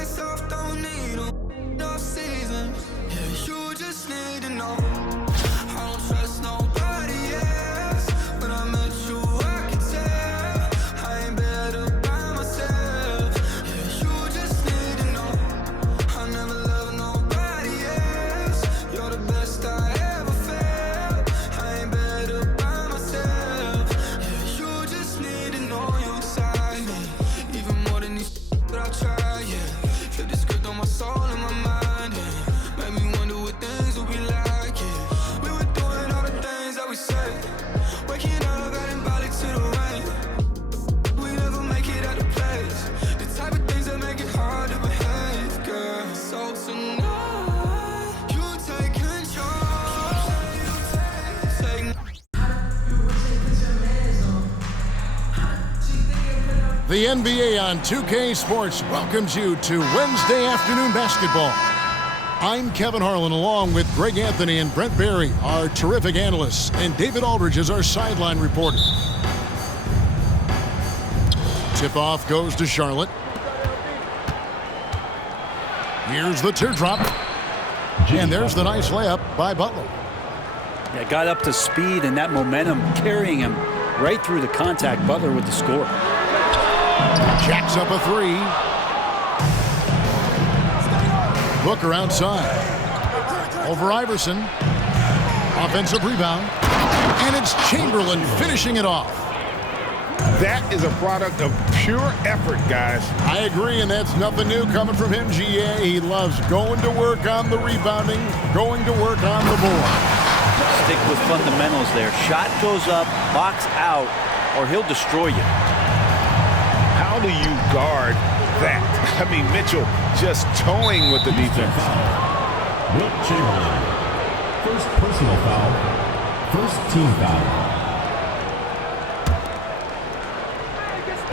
myself, don't need no seasons. Yeah, you just need to know. I don't trust nobody else. When I met you, I could tell I ain't better by myself. Yeah, you just need to know. I never loved nobody else. You're the best I ever felt. I ain't better by myself. Yeah, you just need to know you inside me. Even more than these that I try, yeah. Flip the script on my soul and my mind, yeah. Made me wonder what things would be like, yeah. We were doing all the things that we said. Waking up, adding body to the rain. We never make it out of place. The type of things that make it hard to behave, girl. So tonight, you take control. Take The NBA on 2K Sports welcomes you to Wednesday afternoon basketball. I'm Kevin Harlan along with Greg Anthony and Brent Barry, our terrific analysts, and David Aldridge is our sideline reporter. Tip-off goes to Charlotte. Here's the teardrop. And there's the nice layup by Butler. Yeah, got up to speed and that momentum carrying him right through the contact. Butler with the score. Jacks up a three. Booker outside. Over Iverson. Offensive rebound. And it's Chamberlain finishing it off. That is a product of pure effort, guys. I agree, and that's nothing new coming from him, GA. He loves going to work on the rebounding, going to work on the board. Stick with fundamentals there. Shot goes up, box out, or he'll destroy you. How do you guard that? I mean, Mitchell just toying with the defense. Wilt Chamberlain. First personal foul. First team foul.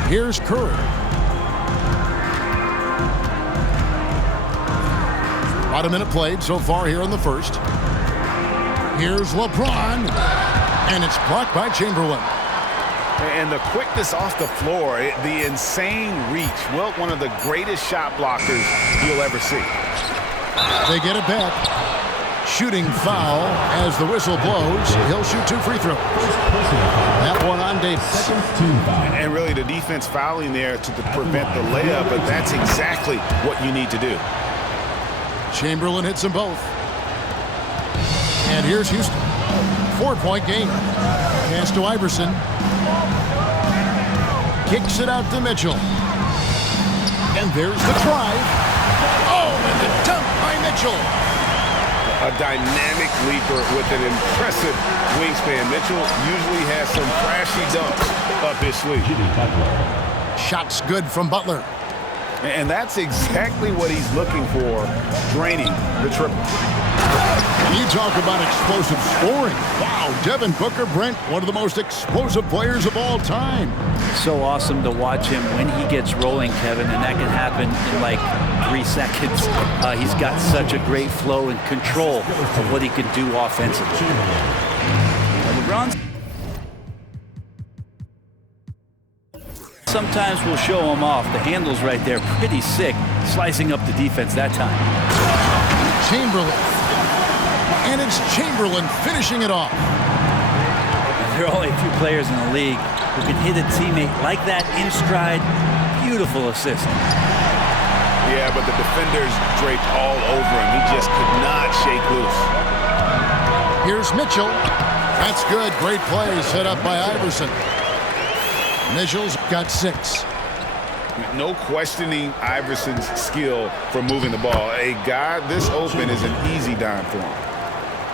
Here's Curry. About a minute played so far here in the first. Here's LeBron. And it's blocked by Chamberlain. And the quickness off the floor, the insane reach. Wilt, one of the greatest shot blockers you'll ever see. They get it back. Shooting foul as the whistle blows. He'll shoot 2 free throws. That one on Davis. And really the defense fouling there to prevent the layup, but that's exactly what you need to do. Chamberlain hits them both. And here's Houston. 4-point game. Pass to Iverson. Kicks it out to Mitchell. And there's the drive. Oh, and the dunk by Mitchell. A dynamic leaper with an impressive wingspan. Mitchell usually has some flashy dunks up his sleeve. Shots good from Butler. And that's exactly what he's looking for, draining the triple. You talk about explosive scoring. Wow, Devin Booker, Brent, one of the most explosive players of all time. So awesome to watch him when he gets rolling, Kevin, and that can happen in like 3 seconds. He's got such a great flow and control of what he can do offensively. LeBron's sometimes will show him off. The handle's right there, pretty sick, slicing up the defense that time. Chamberlain. And it's Chamberlain finishing it off. There are only a few players in the league who can hit a teammate like that in stride. Beautiful assist. Yeah, but the defenders draped all over him. He just could not shake loose. Here's Mitchell. That's good. Great play set up by Iverson. Mitchell's got 6. No questioning Iverson's skill for moving the ball. A guy this open is an easy dime for him.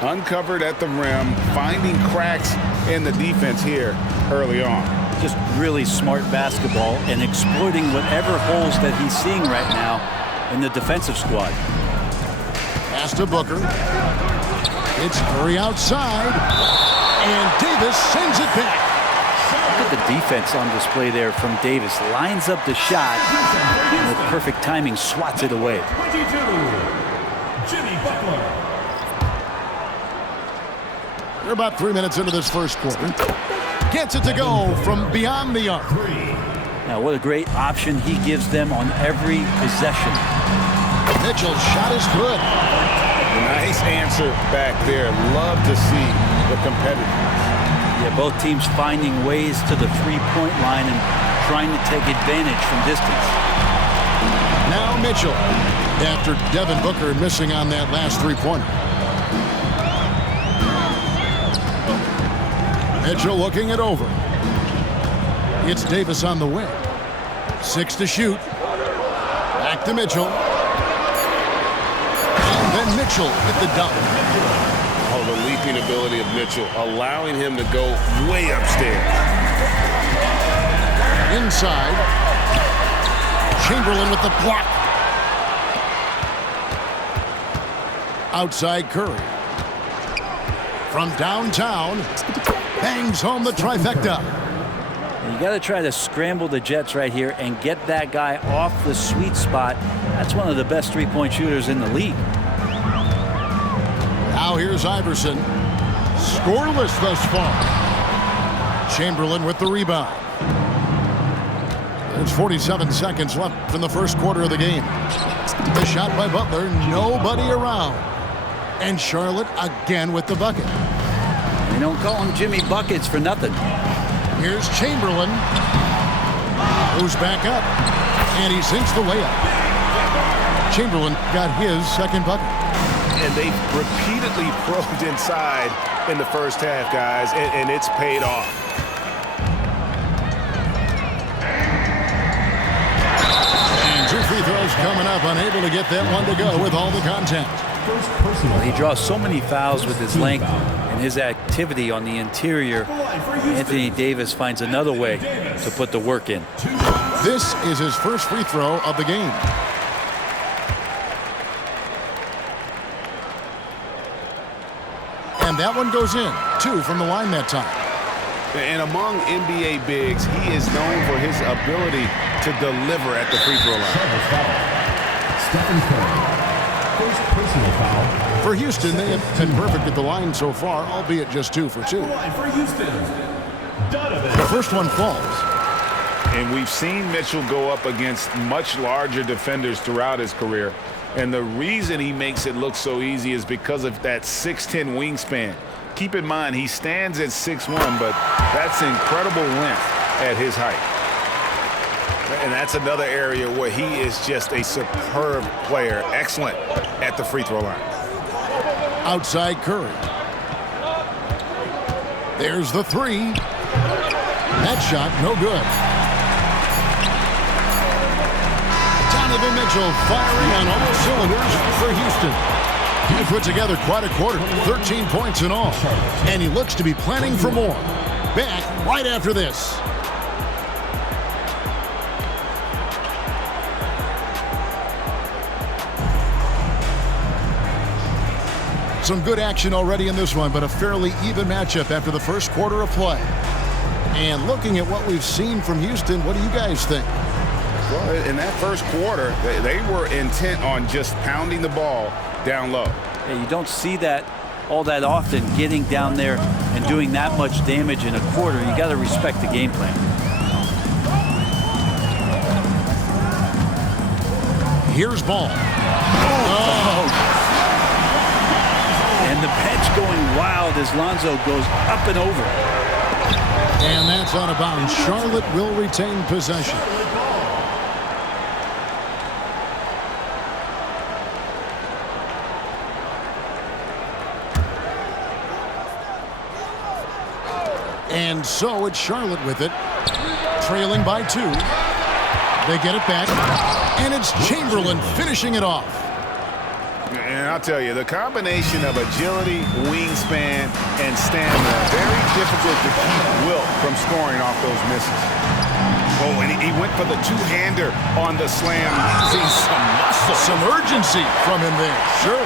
Uncovered at the rim, finding cracks in the defense here early on. Just really smart basketball and exploiting whatever holes that he's seeing right now in the defensive squad. Pass to Booker. It's Curry outside. And Davis sends it back. Look at the defense on display there from Davis. Lines up the shot and with perfect timing swats it away. 22, Jimmy Butler. We're about 3 minutes into this first quarter. Gets it to go from beyond the arc. Now, what a great option he gives them on every possession. Mitchell's shot is good. Nice answer back there. Love to see the competitiveness. Yeah, both teams finding ways to the three-point line and trying to take advantage from distance. Now Mitchell, after Devin Booker missing on that last three-pointer. Mitchell looking it over. It's Davis on the wing. 6 to shoot. Back to Mitchell. And then Mitchell with the dunk. Oh, the leaping ability of Mitchell, allowing him to go way upstairs. Inside. Chamberlain with the block. Outside Curry. From downtown, bangs home the trifecta. You got to try to scramble the Jets right here and get that guy off the sweet spot. That's one of the best three-point shooters in the league. Now here's Iverson. Scoreless thus far. Chamberlain with the rebound. There's 47 seconds left in the first quarter of the game. The shot by Butler, nobody around. And Charlotte again with the bucket. They don't call him Jimmy Buckets for nothing. Here's Chamberlain. Goes back up. And he sinks the layup. Chamberlain got his second bucket. And they repeatedly probed inside in the first half, guys, and it's paid off. And 2 free throws coming up, unable to get that one to go with all the contact. He draws so many fouls with his length and his activity on the interior. Anthony Davis finds another way to put the work in. This is his first free throw of the game. And that one goes in. 2 from the line that time. And among NBA bigs, he is known for his ability to deliver at the free throw line. Stephen Curry. First personal foul. For Houston, they have been perfect at the line so far, albeit just 2 for 2. For Houston, Donovan. The first one falls. And we've seen Mitchell go up against much larger defenders throughout his career. And the reason he makes it look so easy is because of that 6'10" wingspan. Keep in mind, he stands at 6'1", but that's incredible length at his height. And that's another area where he is just a superb player. Excellent at the free throw line. Outside Curry. There's the 3. That shot, no good. Donovan Mitchell firing on all cylinders for Houston. He put together quite a quarter, 13 points in all. And he looks to be planning for more. Back right after this. Some good action already in this one, but a fairly even matchup after the first quarter of play. And looking at what we've seen from Houston, what do you guys think? Well, in that first quarter, they were intent on just pounding the ball down low. Yeah, you don't see that all that often, getting down there and doing that much damage in a quarter. You got to respect the game plan. Here's Ball. And the bench going wild as Lonzo goes up and over. And that's out of bounds. Charlotte will retain possession. And so it's Charlotte with it, trailing by 2. They get it back, and it's Chamberlain finishing it off. And I'll tell you, the combination of agility, wingspan, and stamina, very difficult to keep Wilt from scoring off those misses. Oh, and he went for the two-hander on the slam. See some muscle. Some urgency from him there. Sure.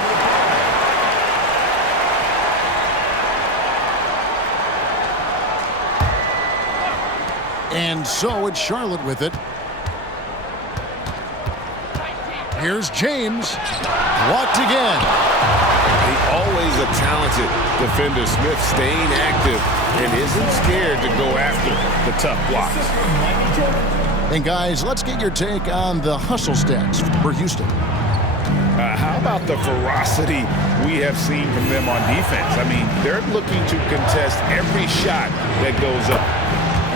And so it's Charlotte with it. Here's James. Blocked again. Always a talented defender. Smith staying active and isn't scared to go after the tough blocks. And guys, let's get your take on the hustle stats for Houston. How about the ferocity we have seen from them on defense? I mean, they're looking to contest every shot that goes up.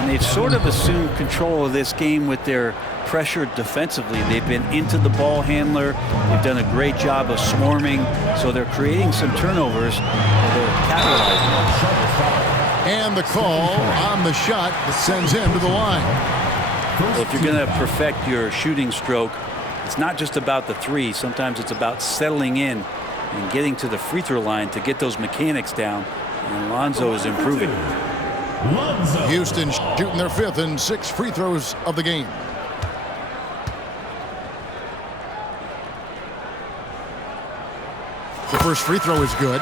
And they've sort of assumed control of this game with their pressure defensively. They've been into the ball handler. They've done a great job of swarming. So they're creating some turnovers that they're capitalizing on. And the call on the shot that sends him to the line. Well, if you're going to perfect your shooting stroke, it's not just about the three. Sometimes it's about settling in and getting to the free throw line to get those mechanics down. And Lonzo is improving. Houston shooting their 5th and 6 free throws of the game. The first free throw is good.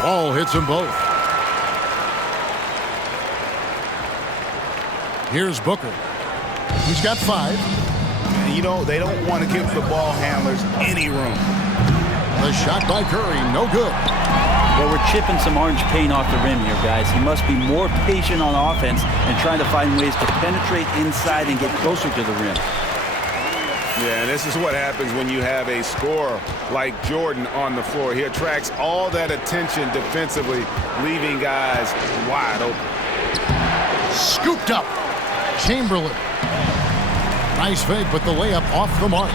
Ball hits them both. Here's Booker. He's got 5. You know, they don't want to give the ball handlers any room. The shot by Curry, no good. Well, we're chipping some orange paint off the rim here, guys. He must be more patient on offense and trying to find ways to penetrate inside and get closer to the rim. Yeah, and this is what happens when you have a scorer like Jordan on the floor. He attracts all that attention defensively, leaving guys wide open. Scooped up. Chamberlain. Nice fake, but the layup off the mark.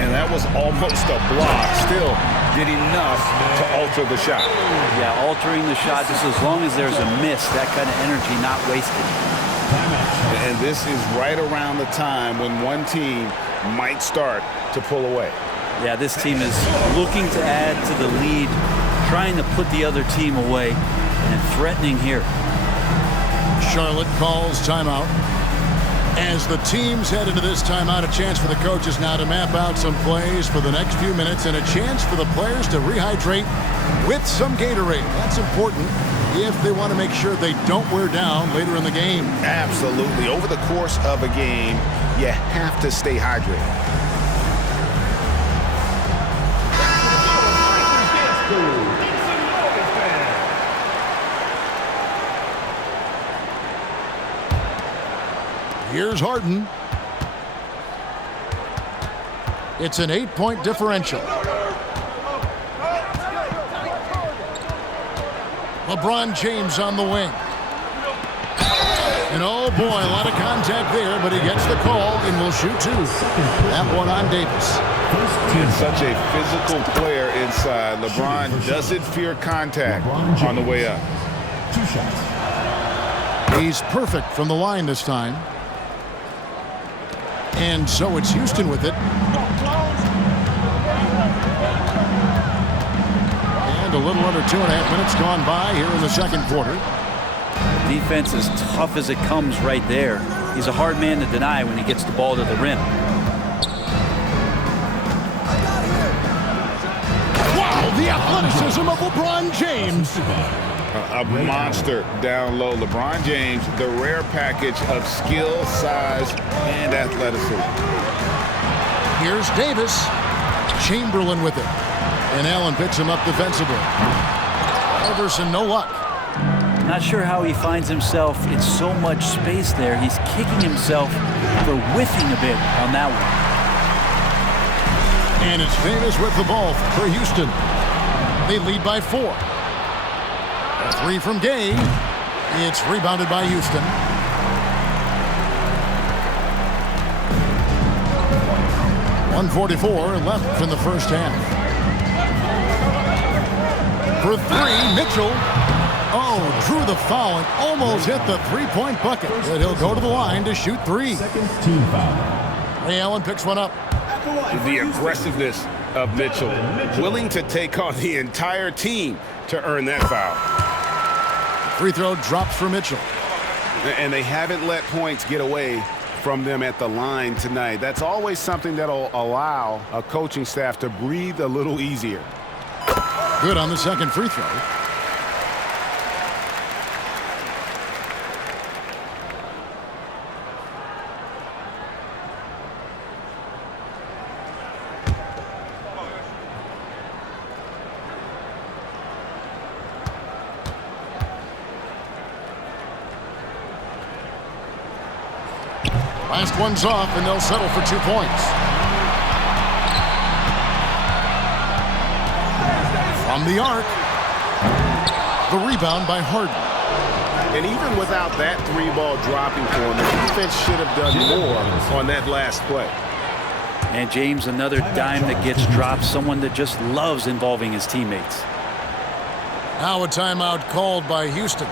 And that was almost a block. Still did enough to alter the shot. Yeah, altering the shot just as long as there's a miss, that kind of energy not wasted. And this is right around the time when one team might start to pull away. Yeah, this team is looking to add to the lead, trying to put the other team away, and threatening here. Charlotte calls timeout. As the teams head into this timeout, a chance for the coaches now to map out some plays for the next few minutes and a chance for the players to rehydrate with some Gatorade. That's important if they want to make sure they don't wear down later in the game. Absolutely. Over the course of a game, you have to stay hydrated. Here's Harden. It's an 8-point differential. LeBron James on the wing. And oh boy, a lot of contact there, but he gets the call and will shoot 2. That one on Davis. He's such a physical player inside. LeBron doesn't fear contact on the way up. 2 shots. He's perfect from the line this time. And so it's Houston with it. And a little under 2.5 minutes gone by here in the second quarter. Defense is tough as it comes right there. He's a hard man to deny when he gets the ball to the rim. Wow, the athleticism of LeBron James. A monster down low. LeBron James, the rare package of skill, size, and athleticism. Here's Davis. Chamberlain with it. And Allen picks him up defensively. Iverson, no luck. Not sure how he finds himself in so much space there. He's kicking himself for whiffing a bit on that one. And it's Davis with the ball for Houston. They lead by 4. A 3 from Gay. It's rebounded by Houston. .144 left in the first half. For 3, Mitchell. Oh, drew the foul and almost hit the 3-point bucket. But he'll go to the line to shoot 3. Second team foul. Ray Allen picks one up. The aggressiveness of Mitchell, willing to take on the entire team to earn that foul. Free throw drops for Mitchell. And they haven't let points get away from them at the line tonight. That's always something that'll allow a coaching staff to breathe a little easier. Good on the second free throw. Last one's off, and they'll settle for 2 points. From the arc. The rebound by Harden. And even without that three-ball dropping for him, the defense should have done more on that last play. And James, another dime that gets dropped, someone that just loves involving his teammates. Now a timeout called by Houston.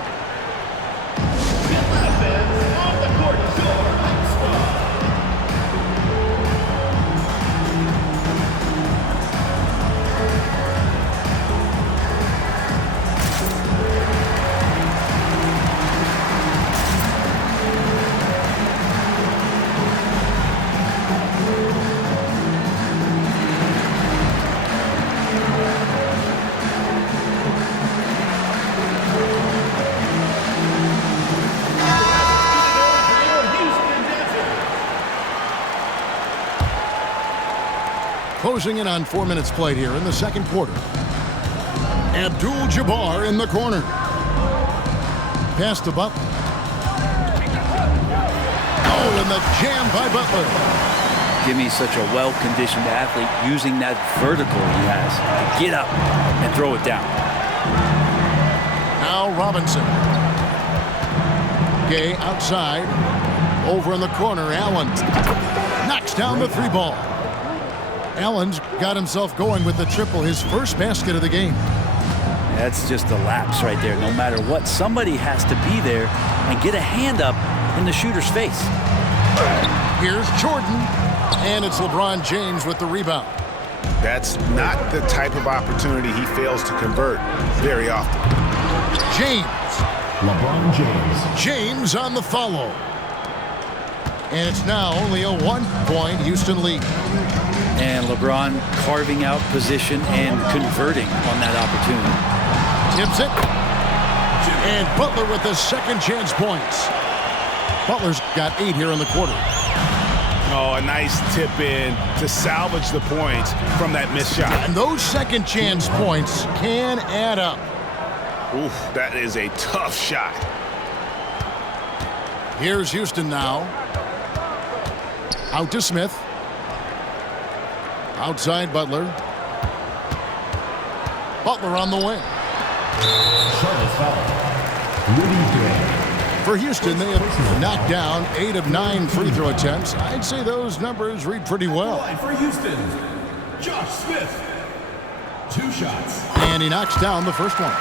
Closing in on 4 minutes played here in the second quarter. Abdul-Jabbar in the corner. Pass to Butler. Oh, and the jam by Butler. Jimmy's such a well-conditioned athlete, using that vertical he has to get up and throw it down. Now Robinson. Gay outside. Over in the corner, Allen knocks down the three ball. Allen's got himself going with the triple, his first basket of the game. That's just a lapse right there. No matter what, somebody has to be there and get a hand up in the shooter's face. Here's Jordan, and it's LeBron James with the rebound. That's not the type of opportunity he fails to convert very often. James. LeBron James. James on the follow. And it's now only a 1-point Houston lead. And LeBron carving out position and converting on that opportunity. Tips it. And Butler with the second chance points. Butler's got 8 here in the quarter. Oh, a nice tip in to salvage the points from that missed shot. And those second chance points can add up. Oof, that is a tough shot. Here's Houston now. Out to Smith. Outside Butler. Butler on the wing. Charlotte foul. Rudy Gay. For Houston, they have knocked down 8 of 9 free throw attempts. I'd say those numbers read pretty well. For Houston, Josh Smith. 2 shots. And he knocks down the first one.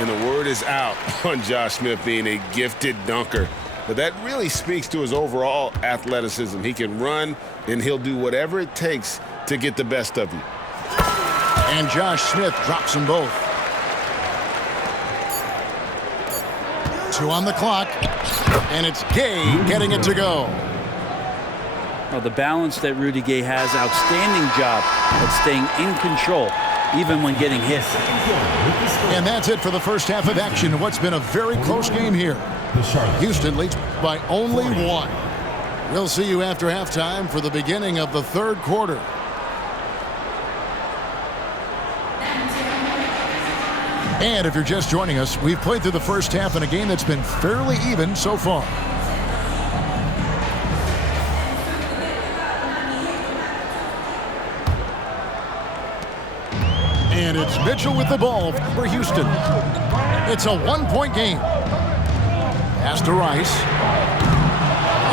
And the word is out on Josh Smith being a gifted dunker. But that really speaks to his overall athleticism. He can run, and he'll do whatever it takes to get the best of you. And Josh Smith drops them both. 2 on the clock. And it's Gay getting it to go. Well, the balance that Rudy Gay has, outstanding job at staying in control, even when getting hit. And that's it for the first half of action. What's been a very close game here. Houston leads by only 1. We'll see you after halftime for the beginning of the third quarter. And if you're just joining us, we've played through the first half in a game that's been fairly even so far. And it's Mitchell with the ball for Houston. It's a 1-point game. Pass to Rice.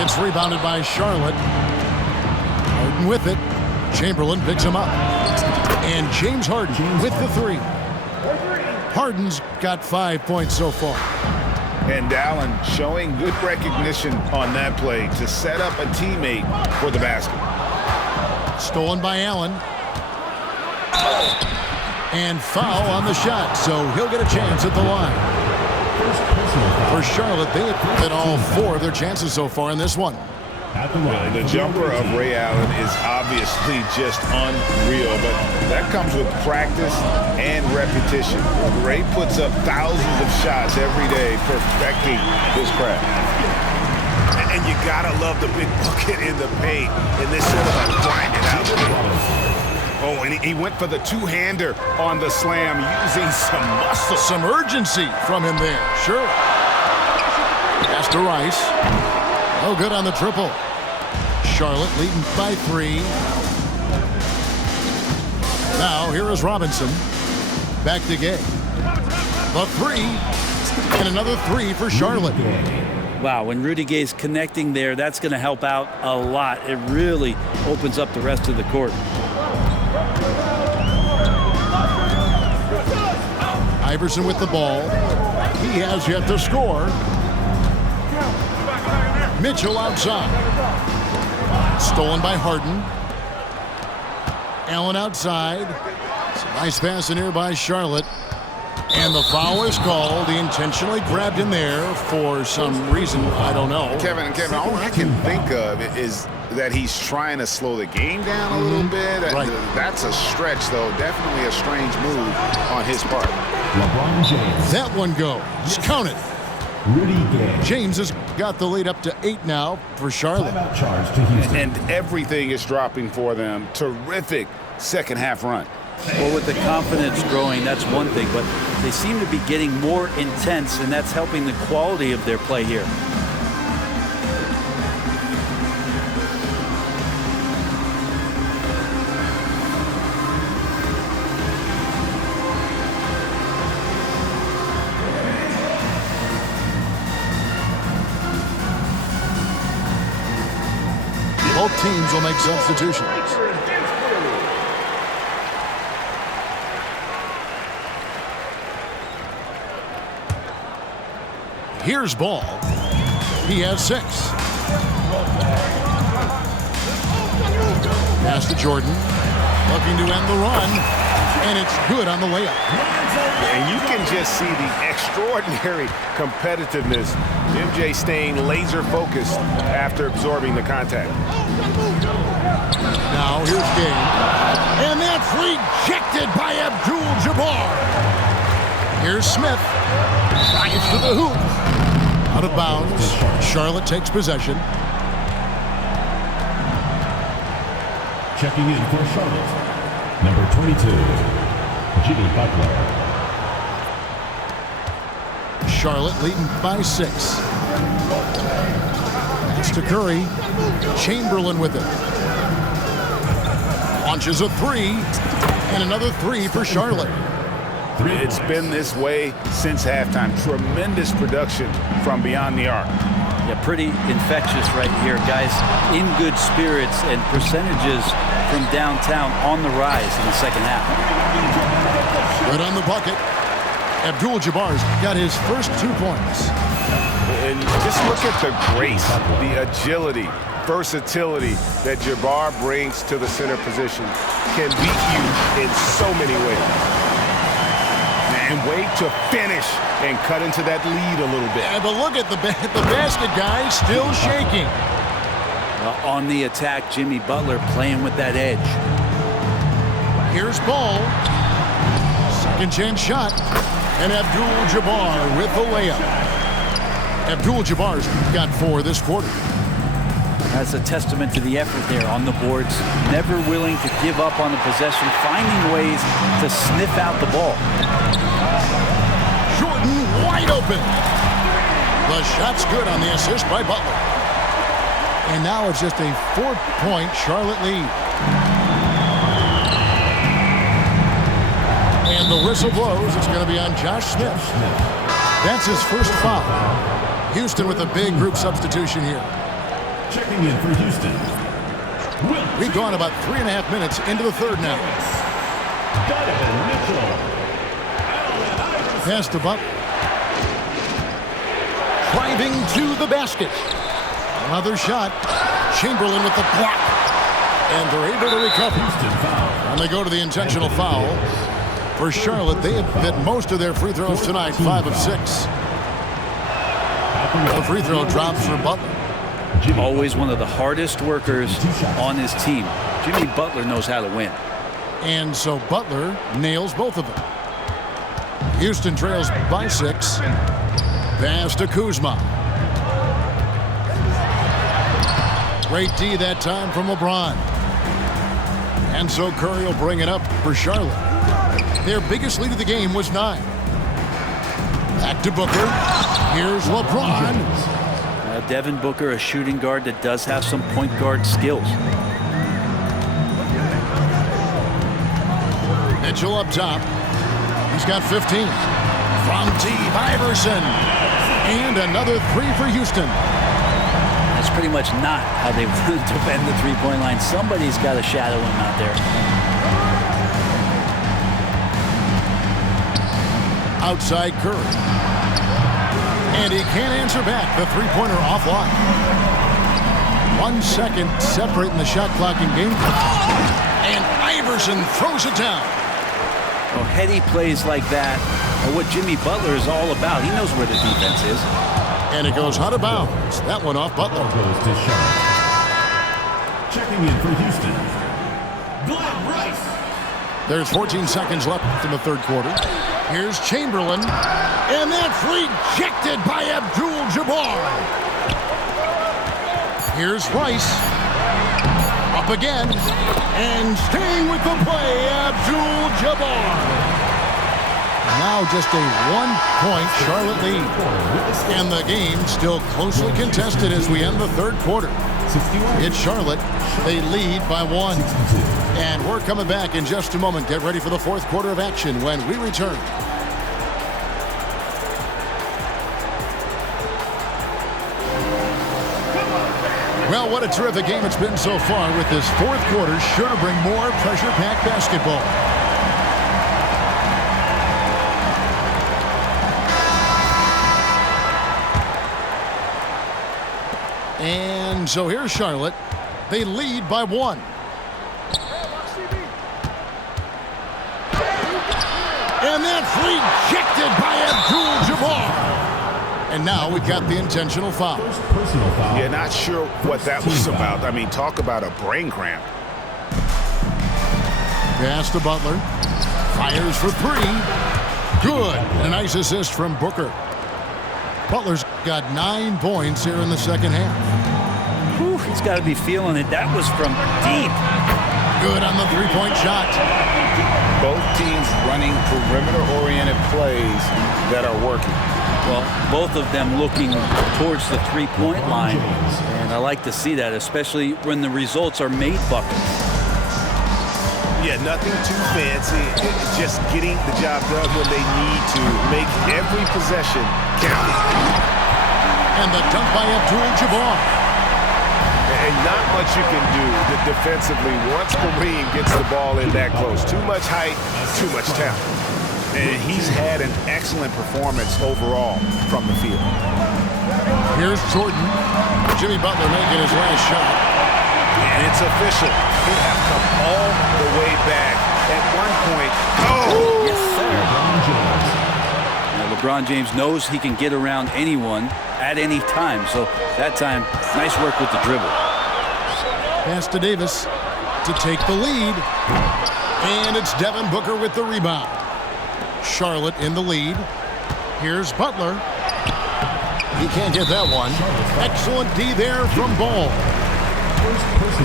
It's rebounded by Charlotte. Harden with it. Chamberlain picks him up. And James Harden with the 3. Harden's got 5 points so far. And Allen showing good recognition on that play to set up a teammate for the basket. Stolen by Allen. And foul on the shot, so he'll get a chance at the line. For Charlotte, they have hit all 4 of their chances so far in this one. The jumper of Ray Allen is obviously just unreal, but that comes with practice and repetition. Ray puts up thousands of shots every day, perfecting his craft. And you gotta love the big bucket in the paint in this sort of a grinded out game. Oh, and he went for the two-hander on the slam, using some muscle. Some urgency from him there, sure. Pass to Rice. No good on the triple. Charlotte leading by 3. Now here is Robinson. Back to Gay. The 3. And another 3 for Charlotte. Wow, when Rudy Gay's connecting there, that's going to help out a lot. It really opens up the rest of the court. Iverson with the ball. He has yet to score. Mitchell outside. Stolen by Harden. Allen outside. It's a nice pass in here by Charlotte. And the foul is called. He intentionally grabbed him there for some reason. I don't know. Kevin, all I can think of is that he's trying to slow the game down a little bit. Right. That's a stretch, though. Definitely a strange move on his part. LeBron James. That one goes. Count it. Rudy Gay. James has got the lead up to 8 now for Charlotte. Timeout charge to Houston. And everything is dropping for them. Terrific second half run. Well, with the confidence growing, that's one thing, but they seem to be getting more intense, and that's helping the quality of their play here. Both teams will make substitutions. Here's Ball. He has 6. Pass to Jordan. Looking to end the run. And it's good on the layup. And you can just see the extraordinary competitiveness. MJ staying laser focused after absorbing the contact. Now here's Gay. And that's rejected by Abdul-Jabbar. Here's Smith. Drives to the hoop. Out of bounds. Charlotte takes possession. Checking in for Charlotte, number 22, Jimmy Butler. Charlotte leading by 6. It's to Curry. Chamberlain with it. Launches a 3. And another 3 for Charlotte. It's been this way since halftime. Tremendous production from beyond the arc. Yeah, pretty infectious right here, guys. In good spirits and percentages from downtown on the rise in the second half. Right on the bucket. Abdul-Jabbar's got his first 2 points. And just look at the grace, the agility, versatility that Jabbar brings to the center position. Can beat you in so many ways. And wait to finish and cut into that lead a little bit. Yeah, but look at the basket guy still shaking. Well, on the attack, Jimmy Butler playing with that edge. Here's Ball. Second chance shot. And Abdul-Jabbar with the layup. Abdul-Jabbar's got 4 this quarter. That's a testament to the effort there on the boards. Never willing to give up on the possession, finding ways to sniff out the ball. Jordan wide open. The shot's good on the assist by Butler. And now it's just a 4-point Charlotte lead. And the whistle blows. It's going to be on Josh Smith. That's his first foul. Houston with a big group substitution here. Checking in for Houston, We've gone about 3.5 minutes into the third now. Donovan Mitchell. Pass to Butler. Driving to the basket. Another shot. Chamberlain with the block. And they're able to recover. Houston foul. And they go to the intentional foul. For Charlotte, they have hit most of their free throws tonight, 5 of 6. The free throw drops for Butler. Always one of the hardest workers on his team. Jimmy Butler knows how to win. And so Butler nails both of them. Houston trails by 6. Pass to Kuzma. Great D that time from LeBron. And so Curry will bring it up for Charlotte. Their biggest lead of the game was 9. Back to Booker. Here's LeBron. Devin Booker a shooting guard that does have some point guard skills. Mitchell up top. He's got 15. From Steve Iverson. And another three for Houston. That's pretty much not how they defend the three-point line. Somebody's got to shadow him out there. Outside Curry. And he can't answer back. The three-pointer offline. 1 second separating the shot clock in game. And Iverson throws it down. Well, heady plays like that are what Jimmy Butler is all about. He knows where the defense is. And it goes out of bounds. That one off Butler. Goes to Charlotte. Checking in for Houston, Glenn Rice. There's 14 seconds left in the third quarter. Here's Chamberlain. And that's rejected by Abdul-Jabbar. Here's Rice. Up again. And staying with the play, Abdul-Jabbar. Now just a 1-point Charlotte lead. And the game still closely contested as we end the third quarter. It's Charlotte. They lead by 1. And we're coming back in just a moment. Get ready for the fourth quarter of action when we return. Well, what a terrific game it's been so far, with this fourth quarter sure to bring more pressure-packed basketball. And so here's Charlotte. They lead by 1. And that's rejected by Abdul-Jabbar. And now we've got the intentional foul. Personal foul. Yeah, not sure what that was about. I mean, talk about a brain cramp. Pass to Butler. Fires for 3. Good. And a nice assist from Booker. Butler's got 9 points here in the second half. Whew, he's got to be feeling it. That was from deep. Good on the three-point shot. Both teams running perimeter-oriented plays that are working. Well, both of them looking towards the three-point line. And I like to see that, especially when the results are made buckets. Yeah, nothing too fancy. Just getting the job done when they need to. Make every possession count. And the dunk by Abdul-Jabbar. And not much you can do defensively once Kareem gets the ball in that close. Too much height, too much talent. And he's had an excellent performance overall from the field. Here's Jordan. Jimmy Butler making his last shot. And it's official. They have come all the way back. At one point, oh! Yes, sir. Now, LeBron James knows he can get around anyone at any time. So that time, nice work with the dribble. Pass to Davis to take the lead. And it's Devin Booker with the rebound. Charlotte in the lead. Here's Butler. He can't get that one. Excellent D there from Ball.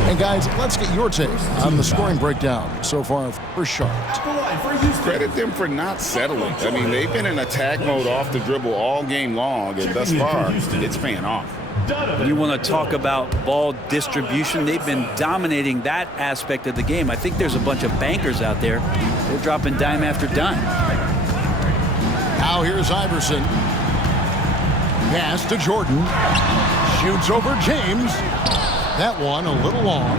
And guys, let's get your take on the scoring breakdown so far for Charlotte. Credit them for not settling. I mean, they've been in attack mode off the dribble all game long, and thus far, it's paying off. You want to talk about ball distribution? They've been dominating that aspect of the game. I think there's a bunch of bankers out there. They're dropping dime after dime. Now here's Iverson. Pass to Jordan. Shoots over James. That one a little long.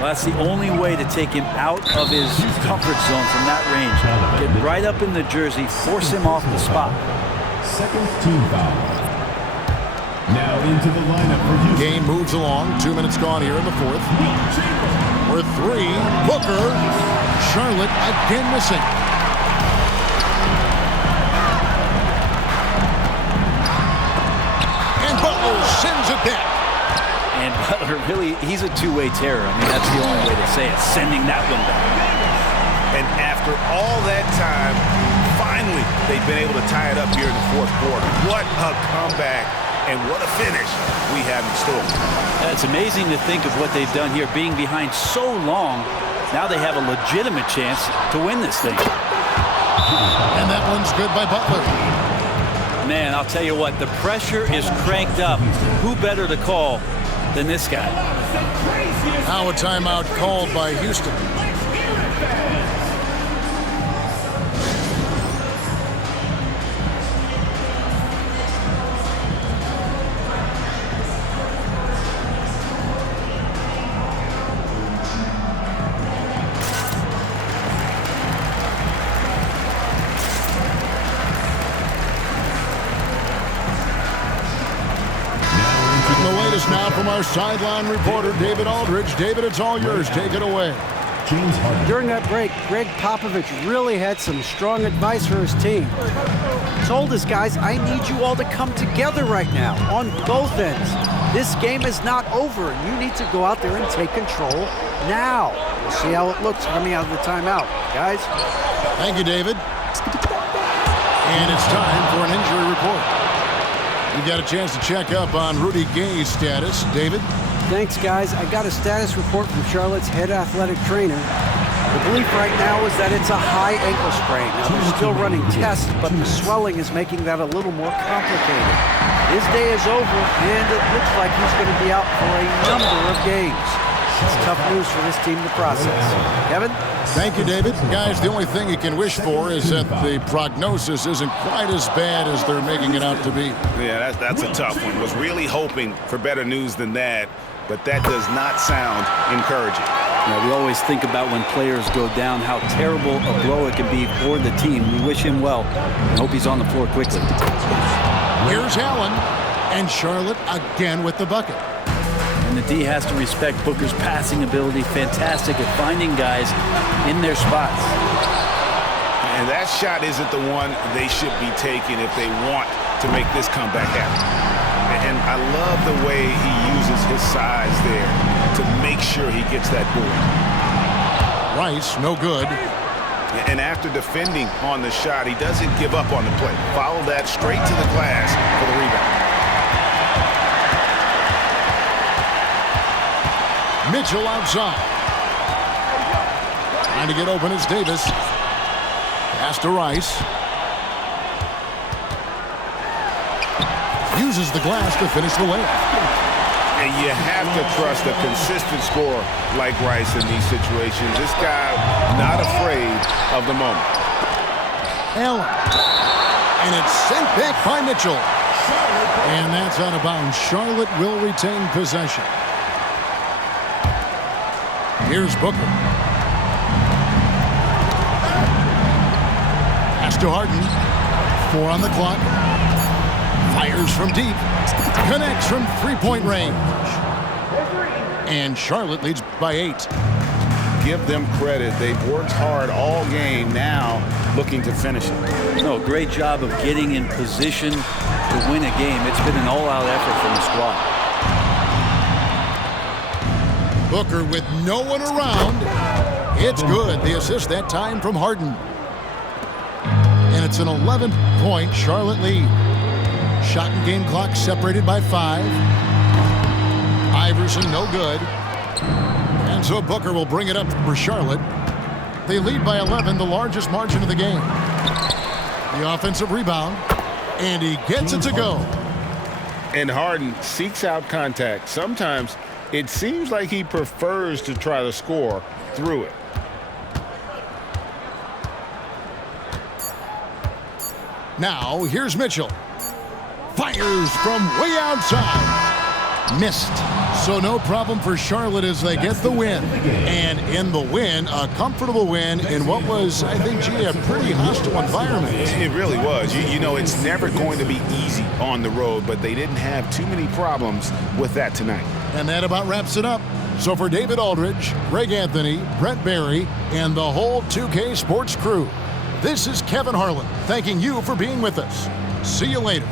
Well, that's the only way to take him out of his comfort zone from that range. Get right up in the jersey, force him off the spot. Second team foul. Now into the lineup for Houston. Game moves along. 2 minutes gone here in the fourth. For 3, Booker. Charlotte again missing. And Butler sends it back. And Butler, really, he's a two-way terror. I mean, that's the only way to say it, sending that one back. And after all that time, finally, they've been able to tie it up here in the fourth quarter. What a comeback, and what a finish we have in store. It's amazing to think of what they've done here, being behind so long. Now they have a legitimate chance to win this thing. And that one's good by Butler. Man, I'll tell you what, the pressure is cranked up. Who better to call than this guy? Now a timeout called by Houston. Now from our sideline reporter, David Aldridge. David, it's all yours. Take it away. During that break, Greg Popovich really had some strong advice for his team. Told his guys, I need you all to come together right now on both ends. This game is not over, and you need to go out there and take control now. We'll see how it looks coming out of the timeout. Guys? Thank you, David. And it's time for an injury report. You got a chance to check up on Rudy Gay's status. David? Thanks, guys. I got a status report from Charlotte's head athletic trainer. The belief right now is that it's a high ankle sprain. Now, they're still running tests, but the swelling is making that a little more complicated. His day is over, and it looks like he's going to be out for a number of games. It's tough news for this team to process. Kevin? Thank you, David. Guys, the only thing you can wish for is that the prognosis isn't quite as bad as they're making it out to be. Yeah, that's a tough one. Was really hoping for better news than that, but that does not sound encouraging. You know, we always think about when players go down, how terrible a blow it can be for the team. We wish him well and hope he's on the floor quickly. Here's Allen, and Charlotte again with the bucket. And the D has to respect Booker's passing ability. Fantastic at finding guys in their spots. And that shot isn't the one they should be taking if they want to make this comeback happen. And I love the way he uses his size there to make sure he gets that board. Rice, no good. And after defending on the shot, he doesn't give up on the play. Follow that straight to the glass for the rebound. Mitchell outside. Trying to get open is Davis. Pass to Rice. Uses the glass to finish the layup. And you have to trust a consistent scorer like Rice in these situations. This guy not afraid of the moment. Allen. And it's sent back by Mitchell. And that's out of bounds. Charlotte will retain possession. Here's Booker. Pass to Harden. 4 on the clock. Fires from deep. Connects from three-point range. And Charlotte leads by 8. Give them credit. They've worked hard all game, now looking to finish it. No, great job of getting in position to win a game. It's been an all-out effort from the squad. Booker with no one around. It's good. The assist that time from Harden. And it's an 11-point Charlotte lead. Shot and game clock separated by 5. Iverson no good. And so Booker will bring it up for Charlotte. They lead by 11, the largest margin of the game. The offensive rebound. And he gets it to go. And Harden seeks out contact. Sometimes it seems like he prefers to try to score through it. Now, here's Mitchell. Fires from way outside. Missed. So no problem for Charlotte as they get the win. And in the win, a comfortable win in what was, I think, a pretty hostile environment. It really was. You know, it's never going to be easy on the road, but they didn't have too many problems with that tonight. And that about wraps it up. So for David Aldridge, Greg Anthony, Brent Barry, and the whole 2K Sports crew, this is Kevin Harlan thanking you for being with us. See you later.